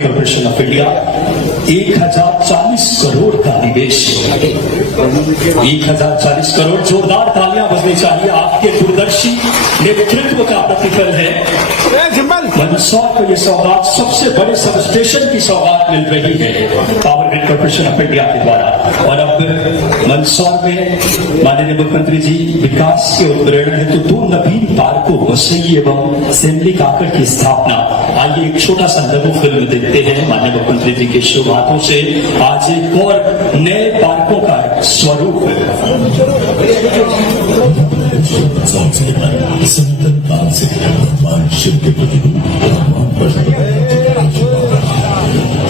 Corporation of India 1040 crore का निवेश, 1040 करोड़। जोरदार तालियां बजनी चाहिए। आपके दूरदर्शी नेतृत्व का प्रतिफल है। मंदसौर को यह सौगात, सबसे बड़े सब स्टेशन की सौगात मिल रही है power grid corporation of India के द्वारा। और अब मंदसौर में माननीय मुख्यमंत्री जी विकास के उत्प्रेरण हेतु 2 नवीन पार्कों वसई एवं सेमली काकड़ की स्थापना। आइए एक छोटा सा लघु फिल्म देखते हैं। माननीय मुख्यमंत्री जी के शुभ हाथों से आज एक और नए पार्कों का स्वरूप है। सनातन काल से भगवान शिव के प्रति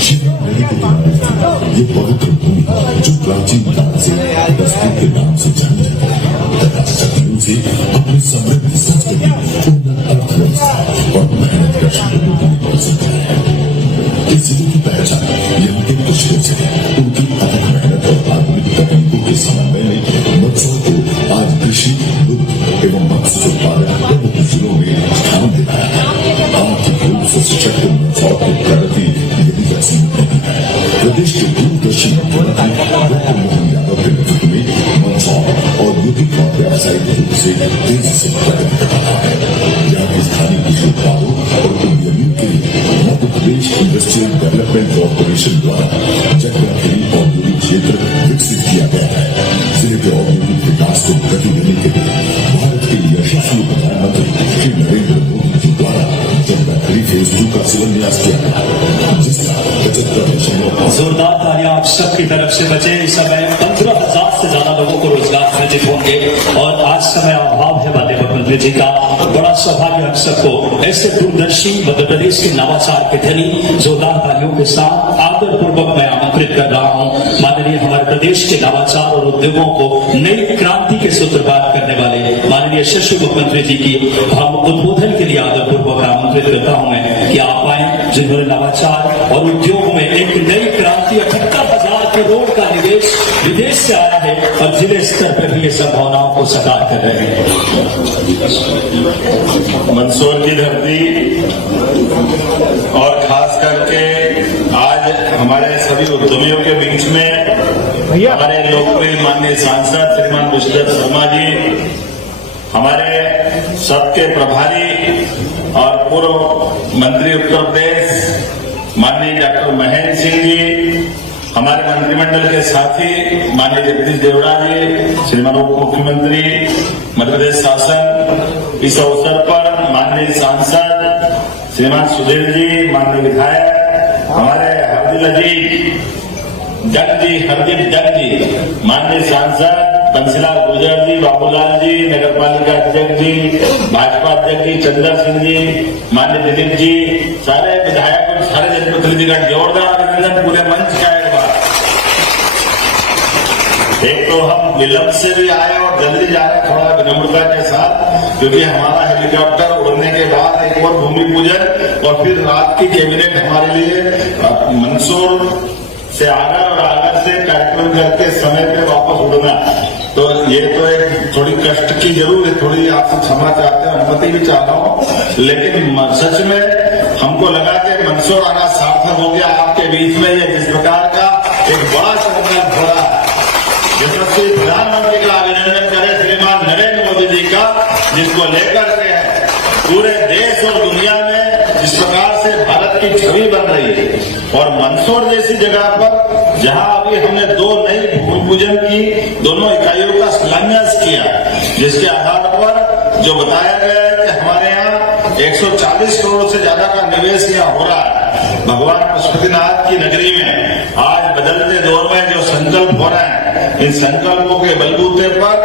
शिव नदी के किनारे ये पवित्र भूमि जो प्राचीन काल से बस्ती के नाम से जानी जाती है तथा सदियों से अपनी समृद्ध संस्कृति, उन्नत अर्थव्यवस्था और मेहनत का लोगों को पसंद है। इस जिले की पहचान यहाँ के पुष्कर से उनकी अथक मेहनत और आधुनिक तकनीकों के समन्वय में मंदसौर को आज कृषि, दुग्ध एवं मत्स्य उत्पादन प्रमुख जिलों में स्थान देता है। आर्थिक रूप से सशक्त मंदसौर की प्रगति यही तक सीमित नहीं है। प्रदेश के दूरदर्शी मुख्यमंत्री डॉक्टर मोहन यादव के नेतृत्व में मंदसौर औद्योगिक और व्यावसायिक रूप से तेजी से प्रगति कर रहा है। यहाँ के स्थानीय कृषि उत्पादों और उद्यमियों के लिए Madhya Pradesh industrial development corporation द्वारा जगह औद्योगिक क्षेत्र विकसित किया गया है। जिले के औद्योगिक विकास को गति देने के लिए भारत के यशस्वी प्रधानमंत्री श्री नरेंद्र मोदी जी द्वारा जगह फेज 2 का शिलान्यास किया गया, जिसका 75.5। जोरदार तालियां आप सबकी तरफ से बचे। इस समय 15,000 से ज्यादा लोगों को रोजगार सृजित होंगे और आज समय अभाव है माननीय मुख्यमंत्री जी का। बड़ा सौभाग्य हम सबको ऐसे दूरदर्शी मध्य प्रदेश के नवाचार के धनी जोरदार तालियों के साथ आदर पूर्वक मैं आमंत्रित कर रहा हूँ माननीय हमारे प्रदेश के नवाचार और उद्योगों को नई क्रांति के सूत्रपात करने वाले माननीय यशस्वी मुख्यमंत्री जी की हम उद्बोधन के लिए आदर पूर्वक आमंत्रित करता हूँ मैं कि आप आए, जिन्होंने नवाचार और उद्योग में एक नई क्रांति 78,000 करोड़ का निवेश विदेश से आया है और जिले स्तर पर भी ये संभावनाओं को साकार कर रहे हैं। मंदसौर की धरती और खास करके आज हमारे सभी उद्यमियों के बीच में हमारे लोकप्रिय माननीय सांसद श्रीमान विष्णु शर्मा जी, हमारे सबके प्रभारी और पूर्व मंत्री उत्तर प्रदेश माननीय डॉक्टर महेंद्र सिंह जी, हमारे मंत्रिमंडल के साथी माननीय जगदीश देवड़ा जी, श्रीमान उप मुख्यमंत्री मध्य प्रदेश शासन, इस अवसर पर माननीय सांसद श्रीमान सुधीर जी, माननीय विधायक हमारे हरदीप जग जी, माननीय सांसद बंसीलाल गुर्जर जी, बाबूलाल जी, नगर पालिका अध्यक्ष जी, भाजपा अध्यक्ष जी चंद्र सिंह जी, माननीय दिलीप जी, सारे विधायक और सारे जनप्रतिनिधिगण, जोरदार अभिनंदन पूरे मंच का एक बार। एक तो हम विलंब से भी आए और जल्दी जा रहे थोड़ा विनम्रता के साथ, क्योंकि हमारा हेलीकॉप्टर उड़ने के बाद एक और भूमि पूजन और फिर रात की कैबिनेट हमारे लिए मंदसौर से आगर और आगर से कार्यक्रम करके समय पे वापस उड़ना, तो ये तो एक थोड़ी कष्ट की जरूर है। थोड़ी आपसे क्षमा चाहते हैं, अनुमति भी चाहता हूँ, लेकिन सच में हमको लगा कि मंदसौर आना सार्थक हो गया आपके बीच में। ये जिस प्रकार का एक बड़ा संकल्प हो रहा है, यशस्वी प्रधानमंत्री का अभिनंदन करें श्रीमान नरेंद्र मोदी जी का, जिसको लेकर के पूरे देश और दुनिया में जिस प्रकार से भारत की छवि बन रही है। और मंदसौर जैसी जगह पर जहां अभी हमने 2 नई भूमि पूजन की, दोनों इकाइयों का शिलान्यास किया, जिसके आधार पर जो बताया गया है कि हमारे यहाँ 140 करोड़ से ज्यादा का निवेश यहाँ हो रहा है। भगवान पशुपतिनाथ की नगरी में आज बदलते दौर में जो संकल्प हो रहे हैं, इन संकल्पों के बलबूते पर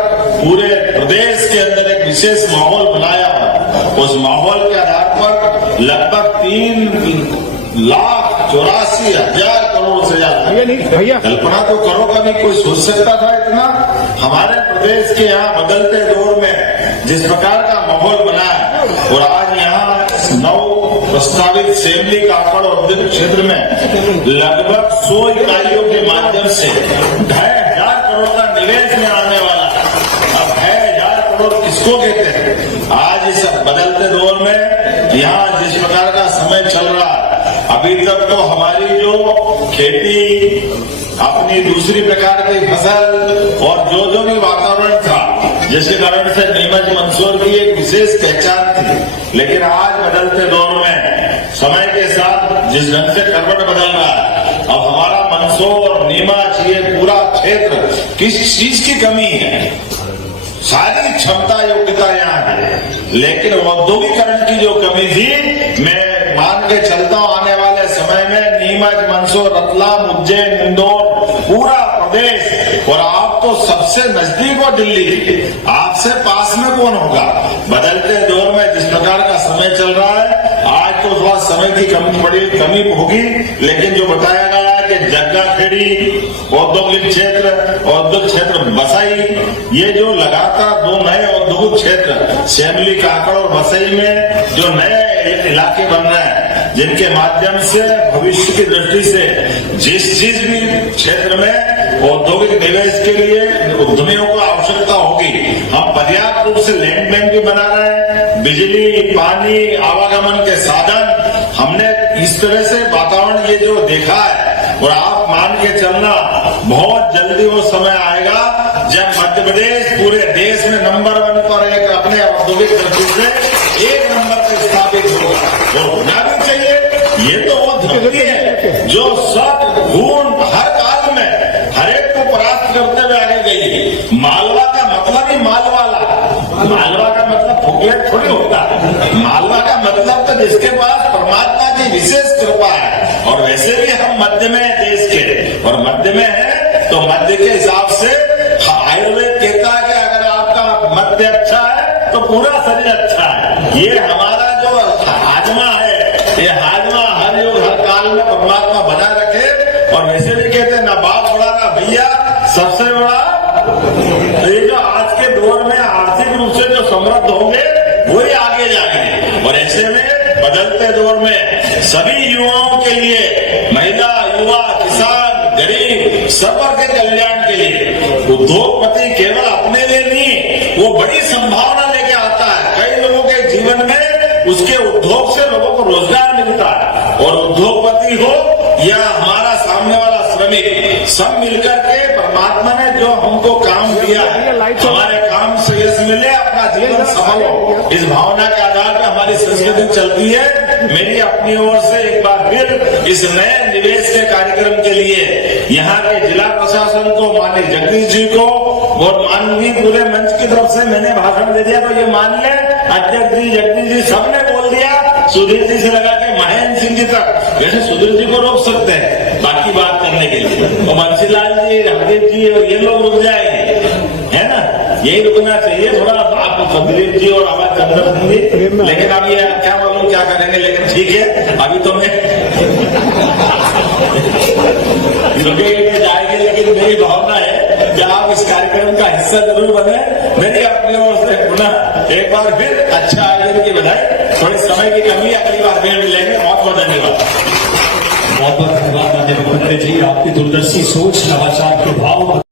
पूरे प्रदेश के अंदर एक विशेष माहौल बनाया है। उस माहौल के आधार पर लगभग 3,84,000 करोड़ से ज्यादा, कल्पना तो करो, कभी कोई सोच सकता था इतना। हमारे प्रदेश के यहाँ बदलते दौर में जिस प्रकार का माहौल बना है, और आज यहाँ 9 प्रस्तावित सेमली काकड़ औद्योगिक क्षेत्र में लगभग 100 इकाइयों के माध्यम से 2,500 करोड़ का निवेश में आने वाला है। अब 2,500 करोड़ किसको कहते हैं? आज इस बदलते दौर में यहाँ जिस प्रकार का समय चल रहा है, अब अभी तक तो हमारी जो खेती, अपनी दूसरी प्रकार की फसल और जो भी वातावरण था, जिसके कारण से नीमच मंदसौर की एक विशेष पहचान थी, लेकिन आज बदलते दौर में समय के साथ जिस ढंग से करवट बदल रहा है, अब हमारा मंदसौर, नीमच, ये पूरा क्षेत्र किस चीज की कमी है? सारी क्षमता योग्यता यहाँ है, लेकिन औद्योगिकरण की जो कमी थी, मैं मान के चलता हूँ आने वाले समय में नीमच, मंदसौर, रतलाम, उज्जैन, इंदौर, पूरा प्रदेश, और आप तो सबसे नजदीक हो दिल्ली, आपसे पास में कौन होगा? बदलते दौर में जिस प्रकार का समय चल रहा है, आज तो थोड़ा समय की कमी होगी, लेकिन जो बताया गया है कि जग्गाखेड़ी औद्योगिक क्षेत्र बसाई, ये जो लगातार दो नए औद्योगिक क्षेत्र शैमली, काकड़ और बसई में जो नए इलाके बन रहे हैं, जिनके माध्यम से भविष्य की दृष्टि से जिस चीज भी क्षेत्र में औद्योगिक निवेश के लिए उद्यमियों को आवश्यकता होगी, हम पर्याप्त रूप से लैंड बैंक भी बना रहे हैं, बिजली, पानी, आवागमन के साधन, हमने इस तरह से वातावरण ये जो देखा है, और आप मान के चलना बहुत जल्दी वो समय आएगा जब मध्य प्रदेश पूरे देश में नंबर 1 पर एक अपने औद्योगिक दृष्टि से 1 नंबर पर स्थापित होगा, और होना भी चाहिए। ये तो वो धरती है जो सब गुण हर काल में हर एक को परास्त करते हुए आगे गई। मालवा का मतलब ही मालवाला, मालवा का मतलब फुकलेट थोड़ी होता है, मालवा का मतलब तो जिसके पास परमात्मा की विशेष कृपा है, और वैसे भी हम मध्य में है देश के, और मध्य में है तो मध्य के हिसाब से आयुर्वेद कहता है कि अगर आपका मध्य अच्छा है तो पूरा शरीर अच्छा है। ये हमारा जो हाजमा है, ये हाजमा हर युग हर काल में परमात्मा बना रखे, और वैसे भी कहते हैं ना बाप बड़ा ना भैया, सबसे बड़ा। तो ये जो आज के दौर में आर्थिक रूप से जो समृद्ध होंगे वही आगे जाएंगे, और ऐसे में बदलते दौर में सभी युवाओं के लिए, महिला, युवा, किसान, गरीब, सब वर्ग के कल्याण के लिए उद्योगपति केवल अपने लिए नहीं, वो बड़ी संभावना लेके आता है। कई लोगों के जीवन में उसके उद्योग से लोगों को रोजगार मिलता है, और उद्योगपति हो या हमारा सामने वाला श्रमिक, सब मिलकर के परमात्मा ने जो हमको काम दिया है, हमारे काम से यश मिले, अपना जीवन सफल हो, इस भावना के आधार पर हमारी संस्कृति चलती है। मेरी अपनी ओर से एक बार फिर इस नए निवेश के कार्यक्रम के लिए यहाँ के जिला प्रशासन को, माननीय जगदीश जी को और माननीय पूरे मंच की तरफ से मैंने भाषण दे दिया, तो ये मान ले अध्यक्ष जी, जगदीश जी सबने बोल दिया, सुधीर जी से लगा के महेंद्र सिंह जी तक, जैसे सुधीर जी को रोक सकते हैं बाकी बात करने के लिए, तो बंसीलाल जी, राजेश जी और ये लोग रुक जाएंगे, है ना? यही रुकना चाहिए थोड़ा, आपको दिलीप जी और आवाज चंद्र सिंह जी, लेकिन अब ये क्या मालूम क्या करेंगे, लेकिन ठीक है, अभी तो मैं रुकेंगे जाएंगे, लेकिन मेरी भावना है कि आप इस कार्यक्रम का हिस्सा जरूर बने। मेरी अपनी ओर से पुनः एक बार फिर अच्छा आयोजन की बधाई। थोड़ी समय की कमी, अगली बार फिर मिलेंगे। बहुत बहुत धन्यवाद। बहुत बहुत धन्यवाद माननीय मुख्यमंत्री जी, आपकी दूरदर्शी सोच, नवाचार के भाव